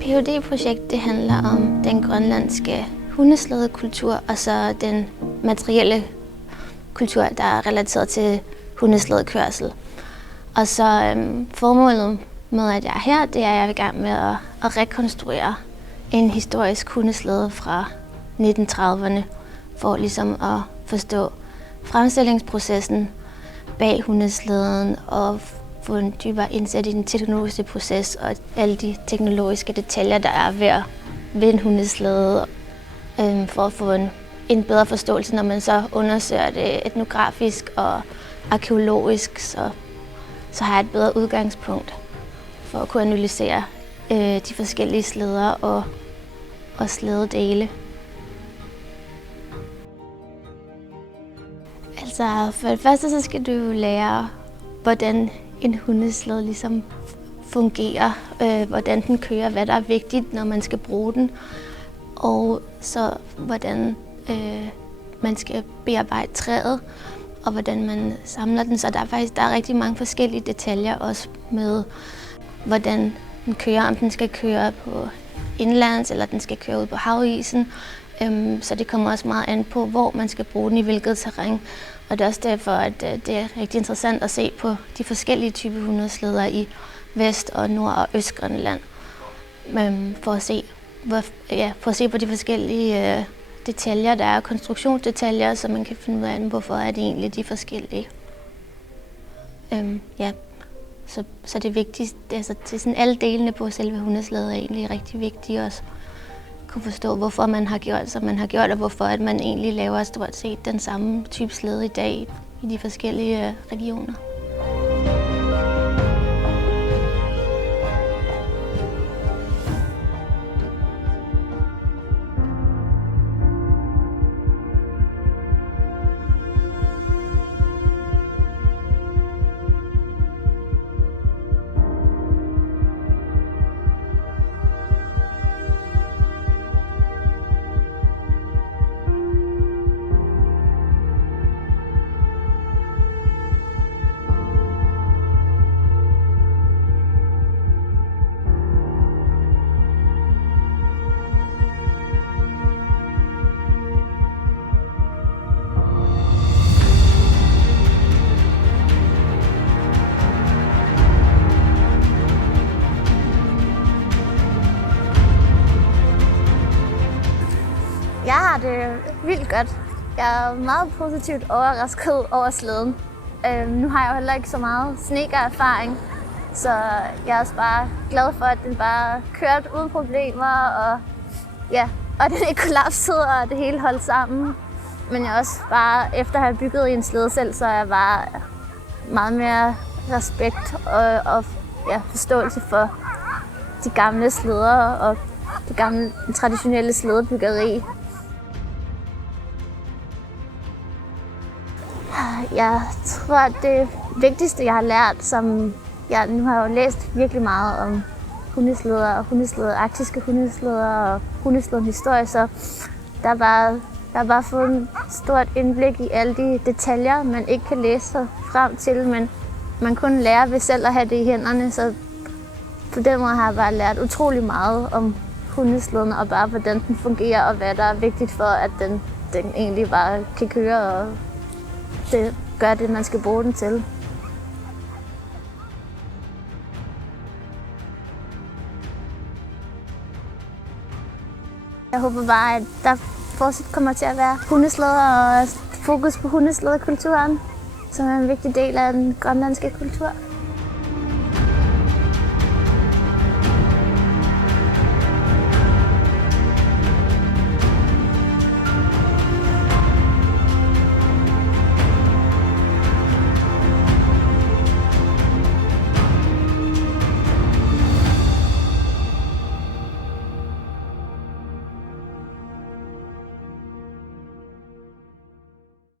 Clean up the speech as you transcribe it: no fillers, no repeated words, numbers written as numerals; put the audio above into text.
PhD-projekt det handler om den grønlandske hundeslædekultur og så den materielle kultur, der er relateret til hundeslædekørsel. Og så formålet med, at jeg er her, det er, at jeg er i gang med at rekonstruere en historisk hundeslæde fra 1930'erne, for ligesom at forstå fremstillingsprocessen bag hundeslæden og få en dybere indsigt i den teknologiske proces og alle de teknologiske detaljer, der er ved en hundeslæde, for at få en bedre forståelse, når man så undersøger det etnografisk og arkæologisk, så har jeg et bedre udgangspunkt for at kunne analysere de forskellige slæder og slædedele. Altså, for det første så skal du jo lære, hvordan en hundeslæde ligesom fungerer, hvordan den kører, hvad der er vigtigt, når man skal bruge den, og så hvordan man skal bearbejde træet, og hvordan man samler den. Så der er rigtig mange forskellige detaljer også med, hvordan den kører, om den skal køre på indlands, eller den skal køre ud på havisen. Så det kommer også meget an på, hvor man skal bruge den, i hvilket terræn. Og det er også derfor, at det er rigtig interessant at se på de forskellige typer hundeslæder i Vest- og Nord- og Østgrønland. For at se på de forskellige detaljer, der er konstruktionsdetaljer, så man kan finde ud af, hvorfor er det egentlig de forskellige. Så det vigtigste, altså til sådan alle delene på selve hundeslædet er egentlig rigtig vigtigt også kunne forstå, hvorfor man har gjort, som man har gjort, og hvorfor at man egentlig laver stort set den samme type slæde i dag i de forskellige regioner. Jeg har det vildt godt. Jeg er meget positivt overrasket over slæden. Nu har jeg jo heller ikke så meget snedkererfaring, så jeg er også bare glad for, at den bare kørte uden problemer, og den ikke kollapsede, og det hele holdt sammen. Men jeg også bare, efter at have bygget en slæde selv, så er jeg bare meget mere respekt og forståelse for de gamle slæder og det gamle traditionelle slædebyggeri. Jeg tror, at det vigtigste, jeg har lært, nu har jeg jo læst virkelig meget om hundeslæder og arktiske hundeslæder og hundeslædens historie, så jeg har bare fået et stort indblik i alle de detaljer, man ikke kan læse sig frem til, men man kun lærer ved selv at have det i hænderne, så på den måde har jeg bare lært utrolig meget om hundeslæden og bare hvordan den fungerer og hvad der er vigtigt for, at den egentlig bare kan køre og det gør det, man skal bruge den til. Jeg håber bare, at der fortsat kommer til at være hundeslæder og fokus på hundeslæderkulturen, som er en vigtig del af den grønlandske kultur.